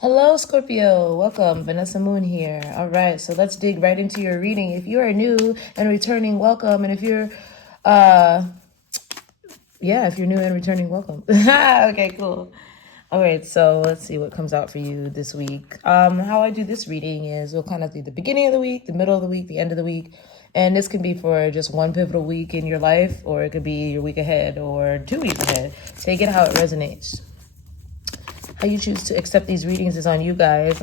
Hello, Scorpio. Welcome. Vanessa Moon here. All right, so let's dig right into your reading. If you are new and returning, welcome. And if you're, if you're new and returning, welcome. Okay, cool. All right, so let's see what comes out for you this week. How I do this reading is we'll kind of do the beginning of the week, the middle of the week, the end of the week. And this can be for just one pivotal week in your life, or it could be your week ahead or 2 weeks ahead. Take it how it resonates. How you choose to accept these readings is on you guys.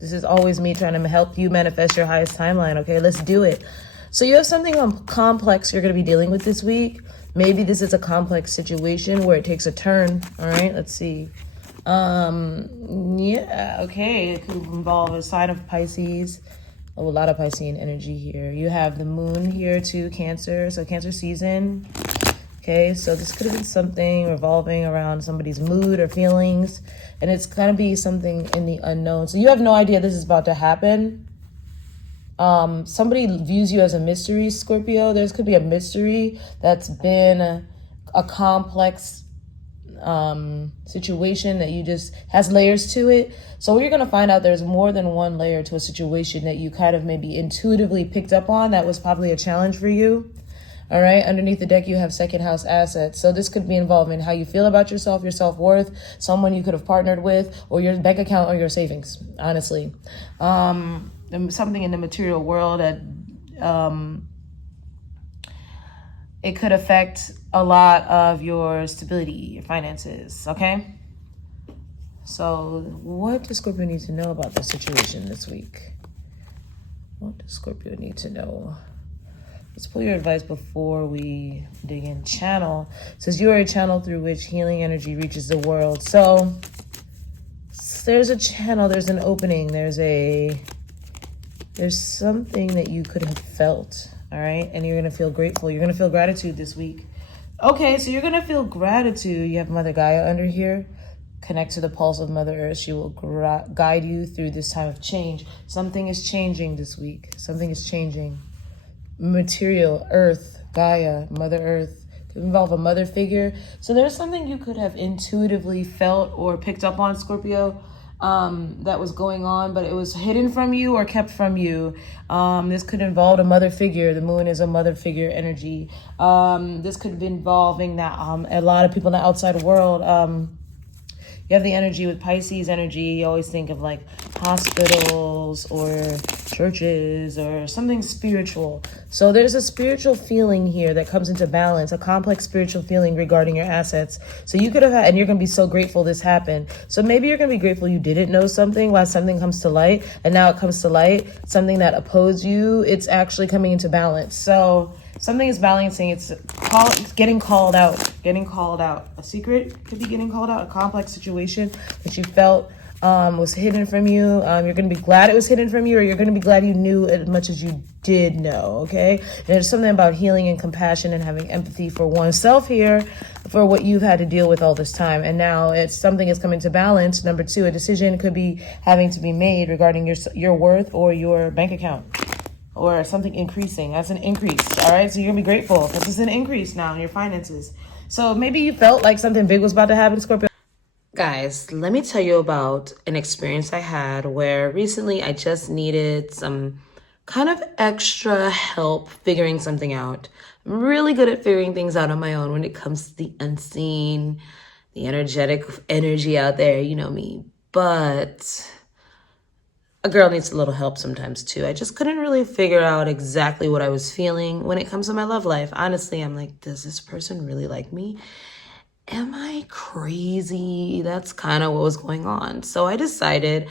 This is always me trying to help you manifest your highest timeline, okay? Let's do it. So you have something complex you're going to be dealing with this week. Maybe this is a complex situation where it takes a turn, all right? Let's see. Okay. It could involve a sign of Pisces. A lot of Piscean energy here. You have the moon here too, Cancer. So Cancer season. Okay, so this could have been something revolving around somebody's mood or feelings, and it's going to be something in the unknown. So you have no idea this is about to happen. Somebody views you as a mystery, Scorpio. There could be a mystery that's been a complex situation that you just has layers to it. So you're going to find out there's more than one layer to a situation that you kind of maybe intuitively picked up on that was probably a challenge for you. All right. Underneath the deck, you have second house assets. So this could be involved in how you feel about yourself, your self-worth, someone you could have partnered with, or your bank account or your savings, honestly. Something in the material world that it could affect a lot of your stability, your finances. OK, so what does Scorpio need to know about the situation this week? What does Scorpio need to know? Let's pull your advice before we dig in. Channel. It says you are a channel through which healing energy reaches the world. So there's a channel, there's an opening, there's something that you could have felt, all right? And you're going to feel grateful. You're going to feel gratitude this week. Okay, so you're going to feel gratitude. You have Mother Gaia under here. Connect to the pulse of Mother Earth. She will guide you through this time of change. Something is changing this week. Something is changing. Material, Earth, Gaia, Mother Earth, could involve a mother figure. So there's something you could have intuitively felt or picked up on, Scorpio, that was going on, but it was hidden from you or kept from you. This could involve a mother figure. The moon is a mother figure energy. This could be involving that a lot of people in the outside world. You have the energy with Pisces energy. You always think of like hospitals or churches or something spiritual. So there's a spiritual feeling here that comes into balance, a complex spiritual feeling regarding your assets. So you could have had, and you're going to be so grateful this happened. So maybe you're going to be grateful you didn't know something while something comes to light. And now it comes to light, something that opposed you, it's actually coming into balance. So something is balancing. It's getting called out. A secret could be getting called out. A complex situation that you felt was hidden from you. You're going to be glad it was hidden from you, or you're going to be glad you knew as much as you did know. Okay. And there's something about healing and compassion and having empathy for oneself here for what you've had to deal with all this time. And now it's something is coming to balance. Number 2, a decision could be having to be made regarding your worth or your bank account. Or something increasing. That's an increase. All right. So you're going to be grateful because it's an increase now in your finances. So maybe you felt like something big was about to happen, Scorpio. Guys, let me tell you about an experience I had where recently I just needed some kind of extra help figuring something out. I'm really good at figuring things out on my own when it comes to the unseen, the energetic energy out there. You know me. But a girl needs a little help sometimes too. I just couldn't really figure out exactly what I was feeling when it comes to my love life. Honestly, I'm like, does this person really like me? Am I crazy? That's kind of what was going on. So I decided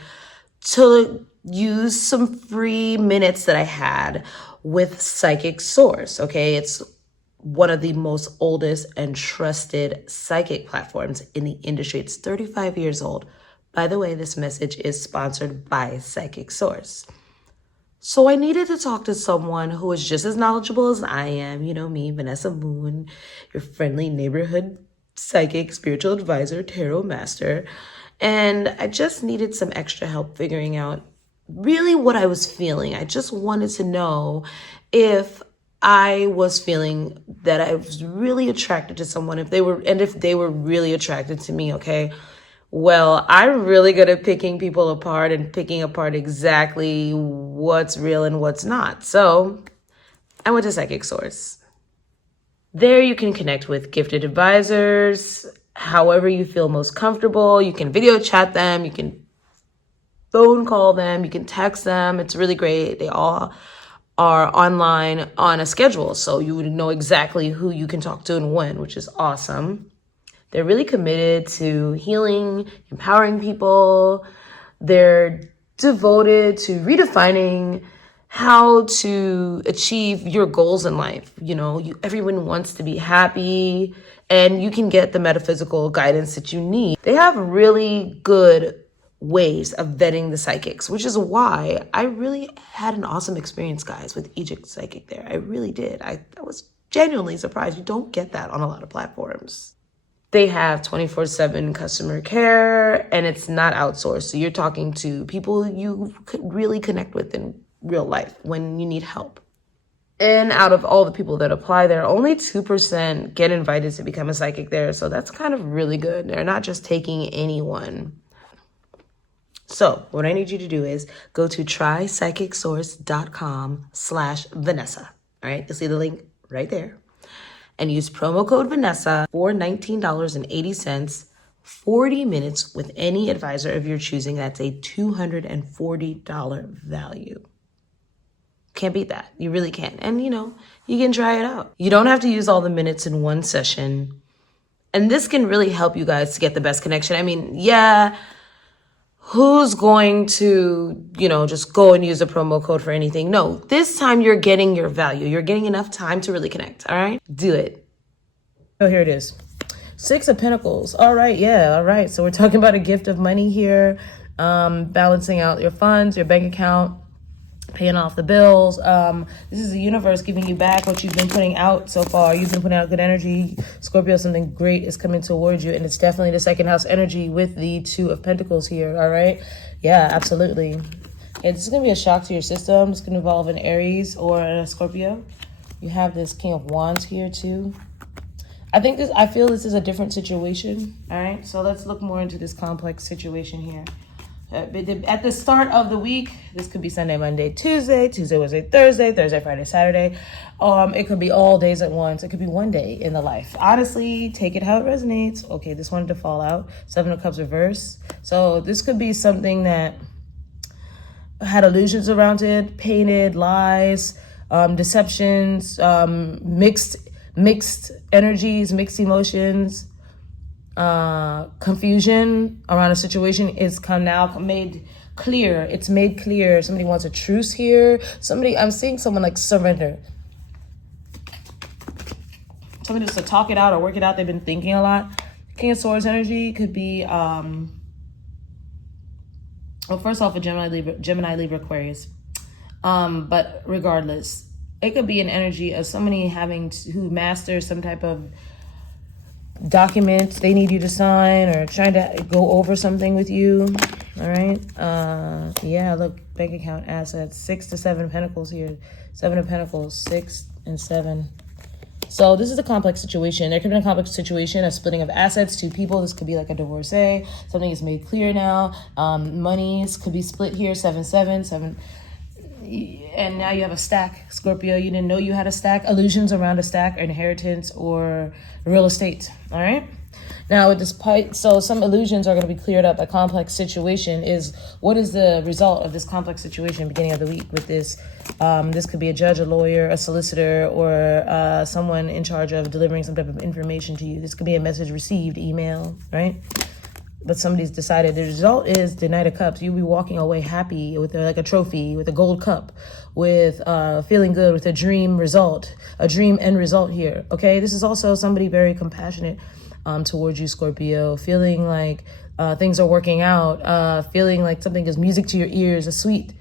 to use some free minutes that I had with Psychic Source. Okay, it's one of the most oldest and trusted psychic platforms in the industry. It's 35 years old. By the way, this message is sponsored by Psychic Source. So I needed to talk to someone who is just as knowledgeable as I am. You know me, Vanessa Moon, your friendly neighborhood psychic, spiritual advisor, tarot master. And I just needed some extra help figuring out really what I was feeling. I just wanted to know if I was feeling that I was really attracted to someone, if they were really attracted to me, okay? Well, I'm really good at picking people apart and picking apart exactly what's real and what's not. So I went to Psychic Source. There you can connect with gifted advisors, however you feel most comfortable. You can video chat them, you can phone call them, you can text them. It's really great. They all are online on a schedule, so you would know exactly who you can talk to and when, which is awesome. They're really committed to healing, empowering people. They're devoted to redefining how to achieve your goals in life. You know, everyone wants to be happy, and you can get the metaphysical guidance that you need. They have really good ways of vetting the psychics, which is why I really had an awesome experience, guys, with Egypt Psychic there. I really did. I was genuinely surprised. You don't get that on a lot of platforms. They have 24/7 customer care, and it's not outsourced. So you're talking to people you could really connect with in real life when you need help. And out of all the people that apply there, only 2% get invited to become a psychic there. So that's kind of really good. They're not just taking anyone. So what I need you to do is go to trypsychicsource.com/Vanessa. All right, you'll see the link right there. And use promo code Vanessa for $19.80, 40 minutes with any advisor of your choosing. That's a $240 value. Can't beat that. You really can't. And, you know, you can try it out. You don't have to use all the minutes in one session. And this can really help you guys to get the best connection. I mean, yeah, who's going to, you know, just go and use a promo code for anything? No, this time you're getting your value. You're getting enough time to really connect. All right, do it. Oh, here it is. 6 of Pentacles. All right. Yeah. All right. So we're talking about a gift of money here, balancing out your funds, your bank account, paying off the bills. This is the universe giving you back what you've been putting out so far. You've been putting out good energy. Scorpio, something great is coming towards you, and it's definitely the second house energy with the 2 of Pentacles here, all right? Yeah, absolutely. This is going to be a shock to your system. It's going to involve an Aries or a Scorpio. You have this King of Wands here, too. I feel this is a different situation, all right? So let's look more into this complex situation here. At the start of the week, this could be Sunday, Monday, Tuesday, Wednesday, Thursday, Friday, Saturday. It could be all days at once. It could be one day in the life. Honestly, take it how it resonates. Okay, this wanted to fall out. 7 of Cups reverse. So this could be something that had illusions around it, painted, lies, deceptions, mixed energies, mixed emotions. Confusion around a situation is made clear. It's made clear. Somebody wants a truce here. I'm seeing someone like surrender. Somebody just to talk it out or work it out. They've been thinking a lot. King of Swords energy could be, well, first off, a Gemini, Libra, Aquarius. But regardless, it could be an energy of somebody who masters some type of documents they need you to sign or trying to go over something with you. All right. Yeah, look, bank account assets, 6 to 7 Pentacles here. 7 of Pentacles, 6 and 7. So this is a complex situation. There could be a complex situation, a splitting of assets, 2 people. This could be like a divorcee. Something is made clear now. Monies could be split here, 7, 7, 7. And now you have a stack, Scorpio. You didn't know you had a stack. Illusions around a stack, inheritance, or real estate. All right. Now with this so some illusions are going to be cleared up. A complex situation is, what is the result of this complex situation beginning of the week with this? This could be a judge, a lawyer, a solicitor, or someone in charge of delivering some type of information to you. This could be a message received, email, right? But somebody's decided. The result is the Knight of Cups. You'll be walking away happy with like a trophy, with a gold cup, with feeling good, with a dream result, a dream end result here. Okay, this is also somebody very compassionate towards you, Scorpio, feeling like things are working out, feeling like something is music to your ears, a sweet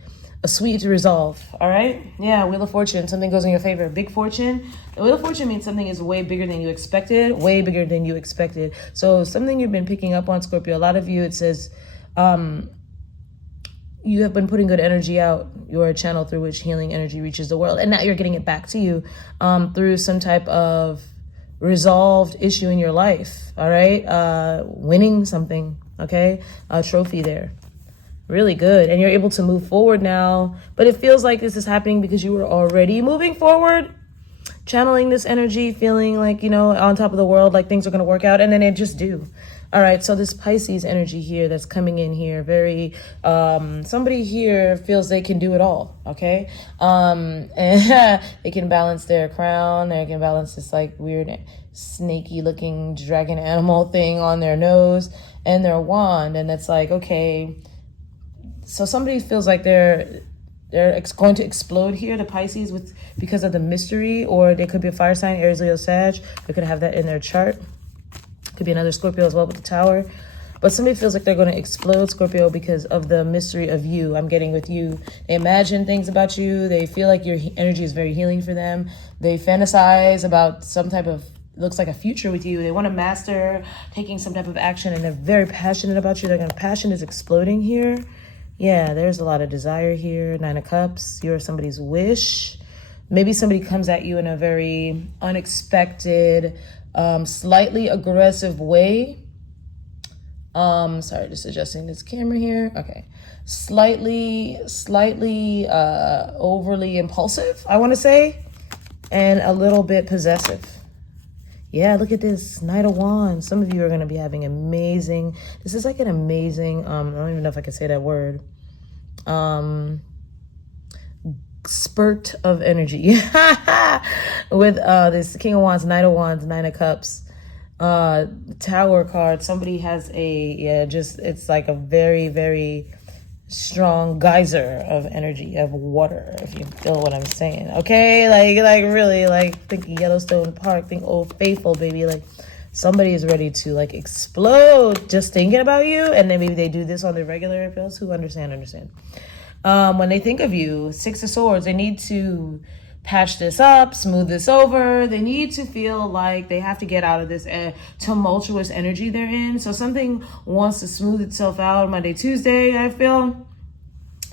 resolve. All right. Yeah. Wheel of Fortune. Something goes in your favor. Big fortune. The Wheel of Fortune means something is way bigger than you expected. So something you've been picking up on, Scorpio. A lot of you, it says, you have been putting good energy out. You're a channel through which healing energy reaches the world. And now you're getting it back to you through some type of resolved issue in your life. All right. Winning something. okay? A trophy there. Really good. And you're able to move forward now. But it feels like this is happening because you were already moving forward, channeling this energy, feeling like, you know, on top of the world, like things are going to work out. And then they just do. All right, so this Pisces energy here that's coming in here, very, somebody here feels they can do it all, okay? And they can balance their crown, they can balance this like weird snaky looking dragon animal thing on their nose and their wand. And it's like, okay, so somebody feels like they're going to explode here, the Pisces, because of the mystery, or they could be a fire sign, Aries, Leo, Sag. They could have that in their chart. Could be another Scorpio as well with the Tower. But somebody feels like they're going to explode, Scorpio, because of the mystery of you. I'm getting with you. They imagine things about you. They feel like your energy is very healing for them. They fantasize about some type of, looks like a future with you. They want to master taking some type of action, and they're very passionate about you. Their passion is exploding here. Yeah, there's a lot of desire here. 9 of Cups. You're somebody's wish. Maybe somebody comes at you in a very unexpected, slightly aggressive way. Sorry, just adjusting this camera here. Okay. Slightly overly impulsive, I want to say, and a little bit possessive. Yeah, look at this, Knight of Wands. Some of you are going to be having amazing, this is like an amazing, I don't even know if I can say that word, spurt of energy with this King of Wands, Knight of Wands, 9 of Cups, Tower card. Somebody has it's like a very, very strong geyser of energy, of water, if you feel what I'm saying. Okay, like really, like think Yellowstone Park, think Old Faithful, baby. Like somebody is ready to like explode just thinking about you, and then maybe they do this on their regular bills. Who understand. When they think of you, 6 of Swords, they need to patch this up, smooth this over. They need to feel like they have to get out of this tumultuous energy they're in. So something wants to smooth itself out Monday, Tuesday, I feel.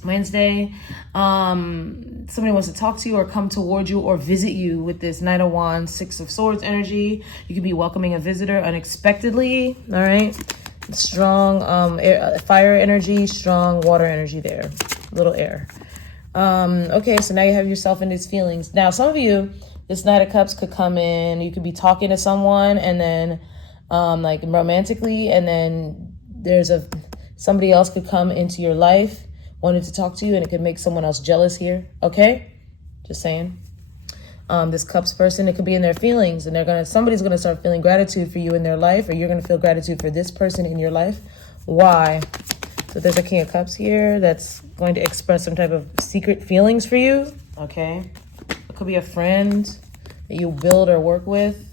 Wednesday. Somebody wants to talk to you or come toward you or visit you with this Knight of Wands, 6 of Swords energy. You could be welcoming a visitor unexpectedly. All right. Strong fire energy, strong water energy there. Little air. Okay, so now you have yourself in these feelings. Now, some of you, this Knight of Cups could come in. You could be talking to someone, and then, like romantically, and then somebody else could come into your life, wanting to talk to you, and it could make someone else jealous here. Okay, just saying. This Cups person, it could be in their feelings, and somebody's gonna start feeling gratitude for you in their life, or you're gonna feel gratitude for this person in your life. Why? So there's a King of Cups here that's going to express some type of secret feelings for you, okay? It could be a friend that you build or work with.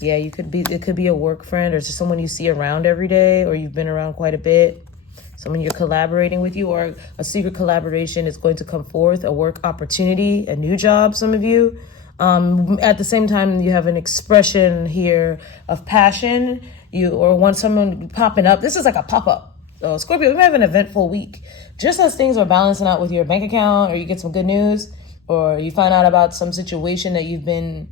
Yeah, it could be a work friend, or just someone you see around every day, or you've been around quite a bit. Someone you're collaborating with you, or a secret collaboration is going to come forth, a work opportunity, a new job, some of you. At the same time, you have an expression here of passion, or want someone popping up. This is like a pop-up. So Scorpio, we have an eventful week. Just as things are balancing out with your bank account, or you get some good news, or you find out about some situation that you've been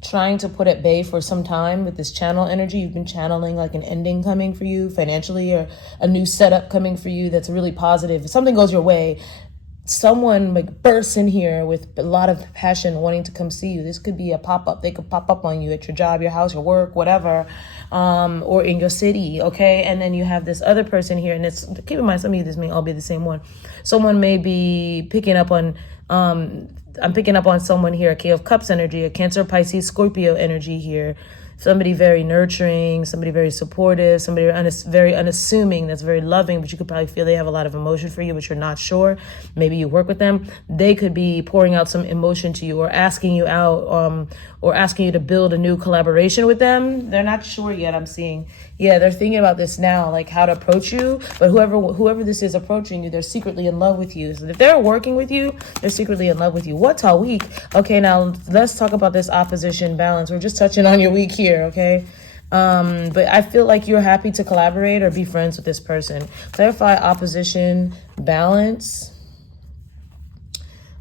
trying to put at bay for some time with this channel energy. You've been channeling like an ending coming for you financially, or a new setup coming for you that's really positive. If something goes your way, someone like bursts in here with a lot of passion wanting to come see you. This could be a pop-up. They could pop up on you at your job, your house, your work, whatever, or in your city, okay? And then you have this other person here, and keep in mind, some of you, this may all be the same one. Someone may be picking up on, I'm picking up on someone here, a King of Cups energy, a Cancer, Pisces, Scorpio energy here. Somebody very nurturing, somebody very supportive, somebody very unassuming, that's very loving, but you could probably feel they have a lot of emotion for you, but you're not sure. Maybe you work with them. They could be pouring out some emotion to you, or asking you out, or asking you to build a new collaboration with them. They're not sure yet, I'm seeing. Yeah, they're thinking about this now, like how to approach you. But whoever this is approaching you, they're secretly in love with you. So if they're working with you, they're secretly in love with you. What's our week? Okay, now let's talk about this opposition balance. We're just touching on your week here, okay? But I feel like you're happy to collaborate or be friends with this person. Clarify opposition balance.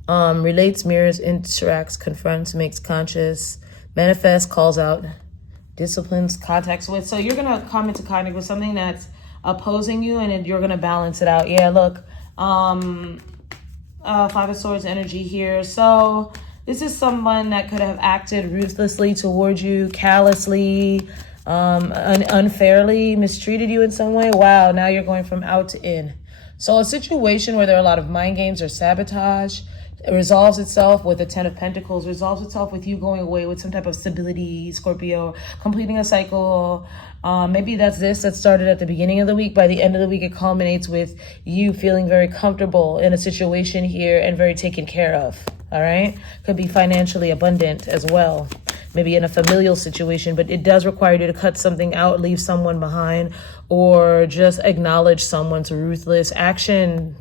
Relates, mirrors, interacts, confronts, makes conscious, manifests, calls out, disciplines, contacts with. So you're going to come into contact with something that's opposing you, and you're going to balance it out. Yeah, look, Five of Swords energy here. So this is someone that could have acted ruthlessly towards you, callously, unfairly, mistreated you in some way. Wow, now you're going from out to in. So a situation where there are a lot of mind games or sabotage, it resolves itself with the Ten of Pentacles, resolves itself with you going away with some type of stability, Scorpio, completing a cycle. Maybe that's this that started at the beginning of the week. By the end of the week, it culminates with you feeling very comfortable in a situation here and very taken care of. All right. Could be financially abundant as well. Maybe in a familial situation, but it does require you to cut something out, leave someone behind, or just acknowledge someone's ruthless action.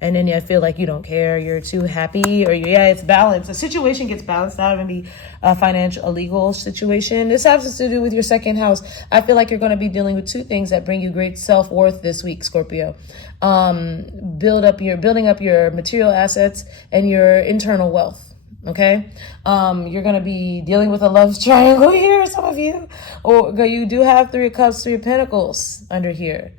And then I feel like you don't care, you're too happy, or it's balanced. The situation gets balanced out, maybe a financial, a legal situation. This has to do with your second house. I feel like you're going to be dealing with two things that bring you great self-worth this week, Scorpio. Building up your material assets and your internal wealth. Okay. You're going to be dealing with a love triangle here, some of you, or you do have Three of Cups, Three of Pentacles under here.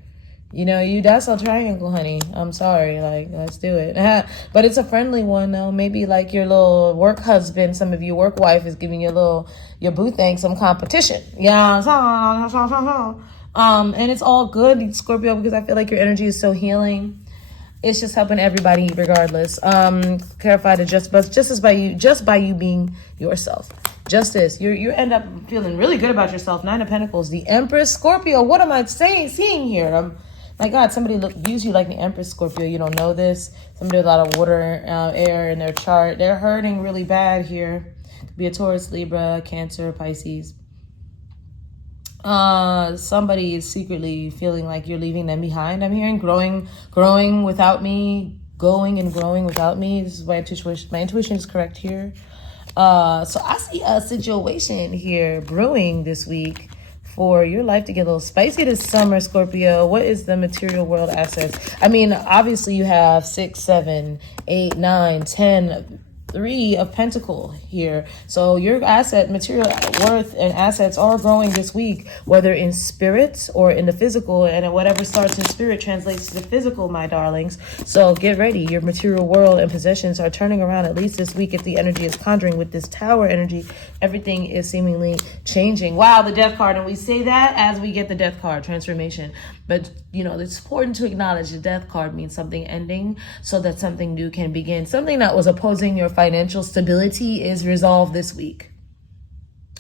That's a triangle, honey. I'm sorry. Let's do it. But it's a friendly one, though. Maybe like your little work husband, some of you work wife is giving your boo thing some competition. Yeah. And it's all good, Scorpio, because I feel like your energy is so healing. It's just helping everybody regardless. Clarify the just by you being yourself. Justice. You end up feeling really good about yourself. Nine of Pentacles, the Empress, Scorpio. What am I seeing here? My God, somebody views you like the Empress, Scorpio. You don't know this. Somebody with a lot of water, air in their chart. They're hurting really bad here. Could be a Taurus, Libra, Cancer, Pisces. Somebody is secretly feeling like you're leaving them behind. I'm hearing growing without me, going and growing without me. This is my intuition. My intuition is correct here. So I see a situation here brewing this week for your life to get a little spicy this summer, Scorpio. What is the material world assets? I mean, obviously you have 6, 7, 8, 9, 10, 3 of Pentacles here. So your material worth and assets are growing this week, whether in spirit or in the physical, and whatever starts in spirit translates to the physical, my darlings. So get ready. Your material world and possessions are turning around at least this week if the energy is conjuring with this Tower energy. Everything is seemingly changing. Wow, the Death card. And we say that as we get the Death card, transformation. But, it's important to acknowledge the Death card means something ending so that something new can begin. Something that was opposing your financial stability is resolved this week.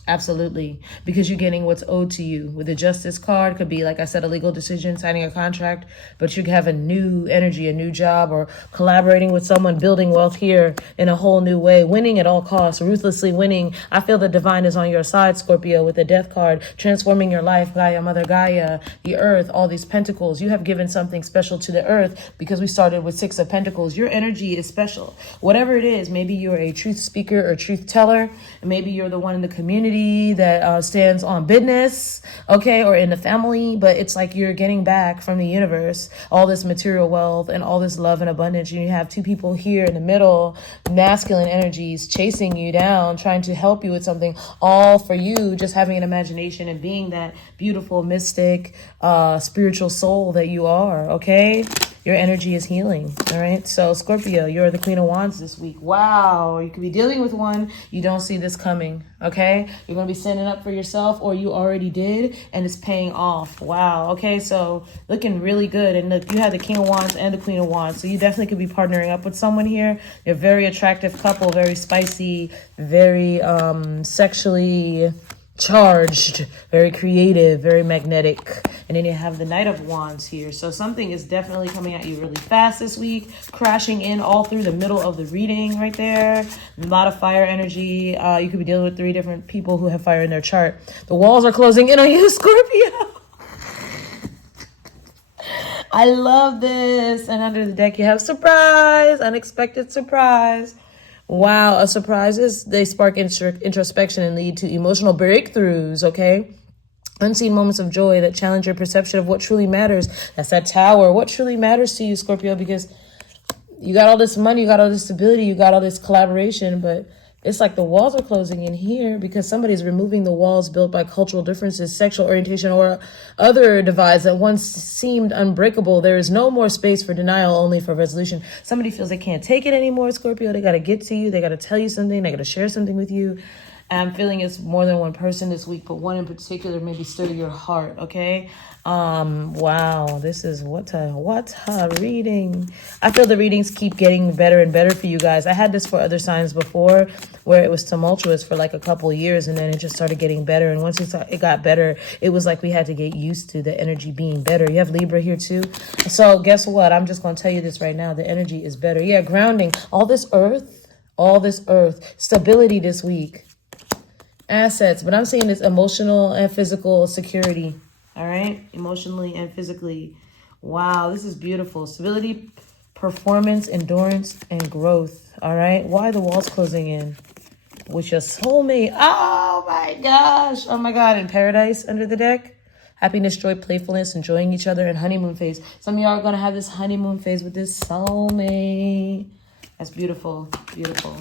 Absolutely. Because you're getting what's owed to you. With the Justice card, could be, like I said, a legal decision, signing a contract, but you have a new energy, a new job, or collaborating with someone, building wealth here in a whole new way, winning at all costs, ruthlessly winning. I feel the divine is on your side, Scorpio, with the Death card, transforming your life, Gaia, Mother Gaia, the earth, all these pentacles. You have given something special to the earth because we started with 6 of Pentacles. Your energy is special. Whatever it is, maybe you're a truth speaker or truth teller, and maybe you're the one in the community that stands on business, okay, or in the family, but it's like you're getting back from the universe all this material wealth and all this love and abundance. You have 2 people here in the middle, masculine energies chasing you down, trying to help you with something, all for you just having an imagination and being that beautiful, mystic, spiritual soul that you are, okay? Your energy is healing, all right? So, Scorpio, you're the Queen of Wands this week. Wow, you could be dealing with one. You don't see this coming, okay? You're going to be standing up for yourself, or you already did, and it's paying off. Wow, okay? So, looking really good. And look, you have the King of Wands and the Queen of Wands. So, you definitely could be partnering up with someone here. You're a very attractive couple, very spicy, very sexually charged, very creative, very magnetic. And then you have the Knight of Wands here. So something is definitely coming at you really fast this week, crashing in all through the middle of the reading right there. A lot of fire energy. You could be dealing with 3 different people who have fire in their chart. The walls are closing in on you, Scorpio. I love this. And under the deck you have surprise, unexpected surprise. Wow, surprises, they spark introspection and lead to emotional breakthroughs, okay? Unseen moments of joy that challenge your perception of what truly matters. That's that Tower. What truly matters to you, Scorpio, because you got all this money, you got all this stability, you got all this collaboration, but It's like the walls are closing in here because somebody's removing the walls built by cultural differences, sexual orientation, or other divides that once seemed unbreakable. There is no more space for denial, only for resolution. Somebody feels they can't take it anymore, Scorpio. They got to get to you. They got to tell you something. They got to share something with you. I'm feeling it's more than one person this week, but one in particular maybe stirred your heart, okay? Wow, this is what a reading. I feel the readings keep getting better and better for you guys. I had this for other signs before where it was tumultuous for like a couple of years, and then it just started getting better. And once it got better, it was like we had to get used to the energy being better. You have Libra here too. So guess what? I'm just going to tell you this right now. The energy is better. Yeah, grounding. All this earth, stability this week. Assets, but I'm seeing this emotional and physical security. All right, emotionally and physically. Wow, this is beautiful. Stability, performance, endurance, and growth. All right, why are the walls closing in? With your soulmate. Oh my gosh. Oh my God. In paradise under the deck. Happiness, joy, playfulness, enjoying each other, and honeymoon phase. Some of y'all are going to have this honeymoon phase with this soulmate. That's beautiful. Beautiful.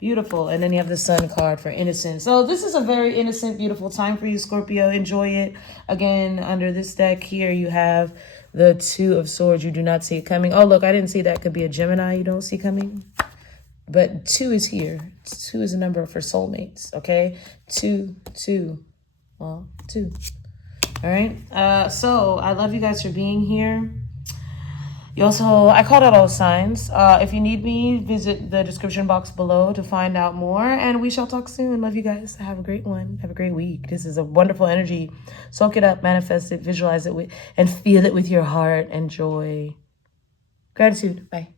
Beautiful. And then you have the Sun card for innocence. So this is a very innocent, beautiful time for you, Scorpio. Enjoy it. Again, under this deck here, you have the Two of Swords. You do not see it coming. Oh, look, I didn't see that. Could be a Gemini you don't see coming. But 2 is here. 2 is a number for soulmates, okay? 2. Well, 2. All right? So I love you guys for being here. You also, I called out all signs. If you need me, visit the description box below to find out more. And we shall talk soon. Love you guys. Have a great one. Have a great week. This is a wonderful energy. Soak it up, manifest it, visualize it, and feel it with your heart and joy. Gratitude. Bye.